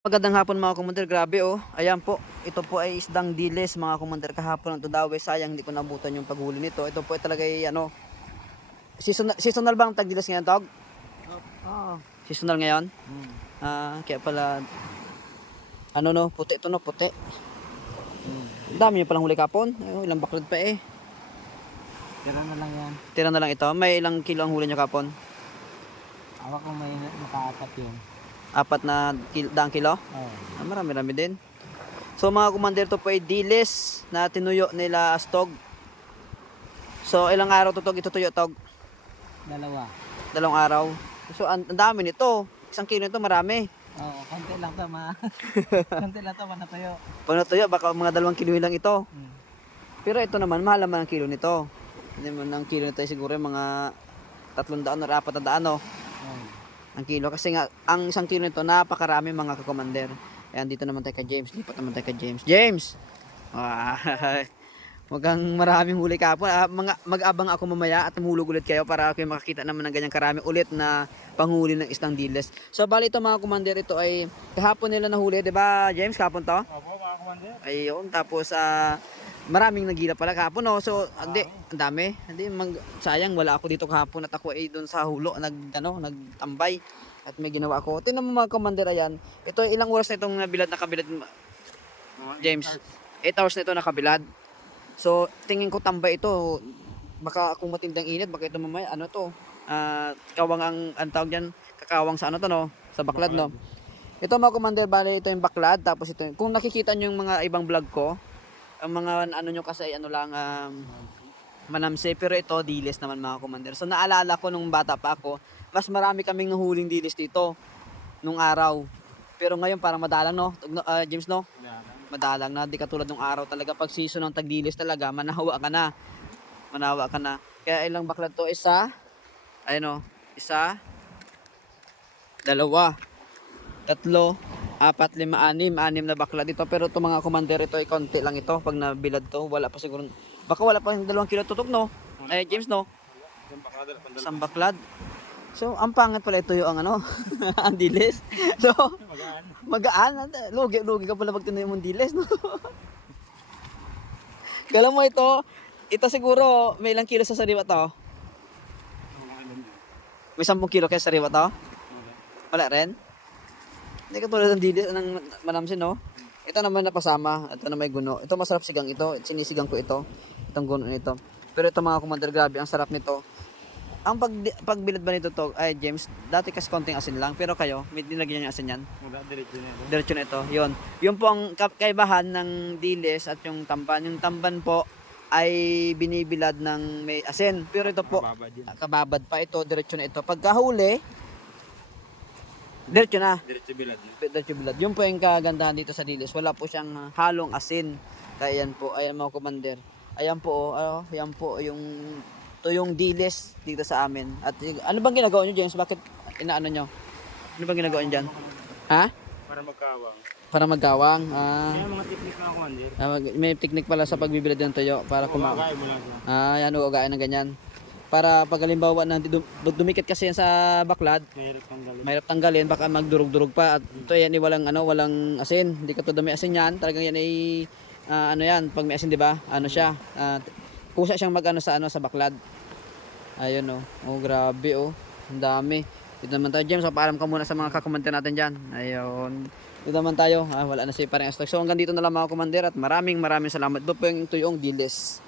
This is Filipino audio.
Magandang hapon mga komandir, grabe oh. Ayan po, ito po ay isdang diles mga komandir. Kahapon ang tudawe, sayang hindi ko nabutan yung paghuli nito. Ito po ay talaga ay ano, seasonal bang tagdiles ngayon, Tog? Ah, seasonal ngayon? Kaya pala, ano no, puti ito no, puti. Ang dami nyo palang huli kapon. Ay, ilang baklad pa eh. Tira na lang yan. Tira na lang ito. May ilang kilo ang huli nyo kapon? Awak ko may nakaapat yun. Apat na daang kilo? Oo. Marami-rami din. So mga komandir, to po ay diles na tinuyo nila Astog. So ilang araw to Tog itutuyo, Tog? Dalawa. 2 araw. So ang dami nito. 1 kilo nito marami. Oo, konti lang to konti lang to manatuyo. Pag natuyo baka mga 2 kilo lang ito. Hmm. Pero ito naman mahal naman ang kilo nito. Hindi man ang kilo nito ay siguro mga 300 o 400 no. Oo. Ang kilo kasi nga ang 1 kilo nito napakarami mga kakomander. Ayan, dito naman tayo kay James. Lipat naman tayo kay James. James! Mukhang maraming huli kapon. Mag-abang ako mamaya at mahulog ulit kayo para kayo makakita naman ng ganyang karami ulit na panghuli ng isdang diles. So bali ito mga komander, ito ay kahapon nila nahuli, 'di ba James? Kahapon to? Opo, mga komander. Ayun, tapos maraming nagila pala kahapon, no? So hindi, ang dami. Hindi sayang wala ako dito kahapon at ako ay doon sa hulo nagtambay at may ginawa ako. Tingnan mo mga komander, ayan. Ito ilang oras na itong nakabilad James? 8 hours na ito nakabilad. So tingin ko tambay ito. Baka kung matindang init, baka ito mamaya ano to? Kawang ang tawag diyan, kakawang sa ano to no? Sa baklad no. Ito mga komander, bale ito yung baklad, tapos ito kung nakikita niyo yung mga ibang vlog ko, ang mga ano nyo kasi ano lang manamse, pero ito diles naman mga komander. So naalala ko nung bata pa ako, mas marami kaming nahuling diles dito nung araw. Pero ngayon parang madalang no, James no? Madalang na, di katulad nung araw talaga pag season ng tagdilis talaga, manawa ka na. Manawa ka na. Kaya ilang baklad to? Isa, ayun o, isa, 2, 3, 4, 5, 6 na bakla dito. Pero ito mga komander, ito ay konti lang ito. Pag nabilad to, wala pa siguro. Baka wala pa yung 2 kilo tutok no? Ay James no? Isang baklad. So ang pangit pala ito yung ano, ang diles. So magaan. Lugi ka pala pag tinuyo mong diles no? Kala mo ito siguro may ilang kilo sa sariwa to? May 10 kilo kaya sa sariwa to? Wala rin? Hindi ka tulad ng dilis ng manamsin, no? Ito naman napasama. Ito na may guno. Ito masarap sigang ito. Sinisigang ko ito. Itong guno nito. Pero ito mga komander, grabe. Ang sarap nito. Ang pagbilad ba nito to, ay James, dati kasi konting asin lang. Pero kayo, may dinagyan yung asin yan? Wala, diretso na ito. Diretso na ito. Yun. Yun po ang kaibahan ng dilis at yung tamban. Yung tamban po ay binibilad ng may asin. Pero ito po, kababad pa ito. Diretso na ito. Pagkahuli, diretso na. Diretso bilad. Diretso bilad. Yun po yung kagandahan dito sa dilis. Wala po siyang halong asin. Kaya yan po. Ayan mga komander. Ayan po. Ayan po yung dilis dito sa amin. At ano bang ginagawa nyo, James? Bakit inaano nyo? Ano bang ginagawa nyo dyan? Ha? Para magkawang. Para maggawang. Kaya mga teknik mga komander. May technique pala sa pagbibilad ng tuyo. Para Ugay mo lang siya. yan, ugain ng ganyan. Para pag halimbawa na dumikit kasi yan sa baklad, mahirap tanggalin, baka magdurog-durog pa. At ito yan walang asin. Hindi ka to dumi asin yan. Talagang yan ay ano yan, pag may asin, 'di ba? Ano siya? Kusa siyang sa baklad. Ayun oh. Oh, grabe oh. Ang dami. Dito naman tayo, James. So, paalam ka muna sa mga kakomante natin diyan. Ayun. Dito naman tayo. Wala na si parang stock. So hanggang dito na lang mga komander at maraming salamat. Ito po yung tuyong diles.